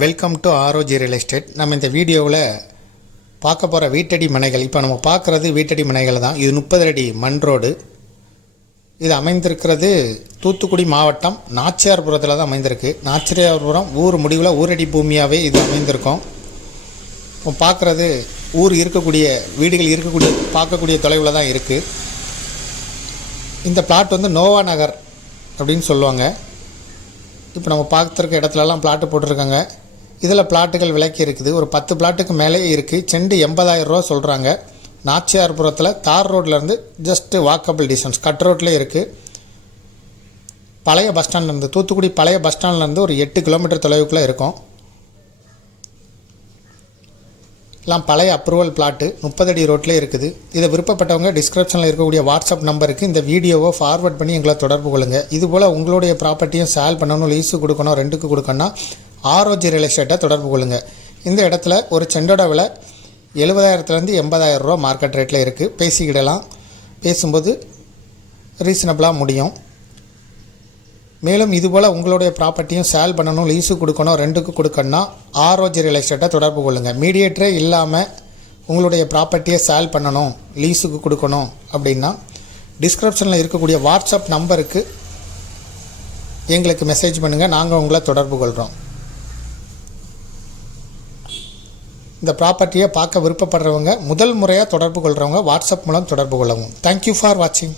Welcome to ஆரோஜி real estate. நம்ம இந்த வீடியோவில் பார்க்க போகிற வீட்டடி மனைகள், இப்போ நம்ம பார்க்குறது வீட்டடி மனைகள் தான். இது 30 அடி மண் ரோடு. இது அமைந்திருக்கிறது தூத்துக்குடி மாவட்டம் நாச்சியார்புரத்தில் தான் அமைந்திருக்கு. நாச்சியார்புரம் ஊர் முடிவில் ஊரடி பூமியாகவே இது அமைந்திருக்கும். இப்போ பார்க்குறது ஊர் இருக்கக்கூடிய வீடுகள் இருக்கக்கூடிய பார்க்கக்கூடிய தொலைவில் தான் இருக்குது. இந்த பிளாட் வந்து நோவா நகர் அப்படின்னு சொல்லுவாங்க. இப்போ நம்ம பார்த்துருக்க இடத்துலலாம் பிளாட்டு போட்டிருக்காங்க. இதில் பிளாட்டுகள் விலைக்கு இருக்குது. ஒரு 10 பிளாட்டுக்கு மேலே இருக்குது. செண்டு 80,000 ரூபா சொல்கிறாங்க. நாச்சியார்புரத்தில் தார் ரோட்லேருந்து ஜஸ்ட்டு வாக்கபிள் டிஸ்டன்ஸ் கட் ரோட்லேயே இருக்குது. பழைய பஸ் ஸ்டாண்ட்லேருந்து தூத்துக்குடி பழைய பஸ் ஸ்டாண்ட்லேருந்து ஒரு 8 கிலோமீட்டர் தொலைவுக்குள்ளே இருக்கும். எல்லாம் பழைய அப்ரூவல் பிளாட்டு 30 அடி ரோட்லேயே இருக்குது. இதை விருப்பப்பட்டவங்க டிஸ்கிரிப்ஷனில் இருக்கக்கூடிய வாட்ஸ்அப் நம்பருக்கு இந்த வீடியோவை ஃபார்வர்ட் பண்ணி எங்களை தொடர்பு கொள்ளுங்கள். இதுபோல் உங்களுடைய ப்ராப்பர்ட்டியும் சேல் பண்ணணும், லீஸு கொடுக்கணும், ரெண்டுக்கு கொடுக்கணும்னா ஆரோஜி ரியல் எஸ்டேட்டை தொடர்பு கொள்ளுங்கள். இந்த இடத்துல ஒரு செண்டோட விலை 70,000 80,000 ரூபா மார்க்கெட் ரேட்டில் இருக்குது. பேசிக்கிடலாம். பேசும்போது ரீசனபிளாக முடியும். மேலும் இதுபோல் உங்களுடைய ப்ராப்பர்ட்டியும் சேல் பண்ணணும், லீஸு கொடுக்கணும், ரெண்டுக்கு கொடுக்கணும்னா ஆரோஜி ரியல் எஸ்டேட்டை தொடர்பு கொள்ளுங்கள். மீடியேட்டரே இல்லாமல் உங்களுடைய ப்ராப்பர்ட்டியை சேல் பண்ணணும், லீஸுக்கு கொடுக்கணும் அப்படின்னா டிஸ்கிரிப்ஷனில் இருக்கக்கூடிய வாட்ஸ்அப் நம்பருக்கு எங்களுக்கு மெசேஜ் பண்ணுங்கள். நாங்கள் உங்களை தொடர்பு கொள்கிறோம். இந்த ப்ராப்பர்ட்டியை பார்க்க விருப்பப்படுறவங்க முதல் முறையாக தொடர்பு கொள்கிறவங்க வாட்ஸ்அப் மூலம் தொடர்பு கொள்ளவும். தேங்க்யூ ஃபார் வாட்சிங்.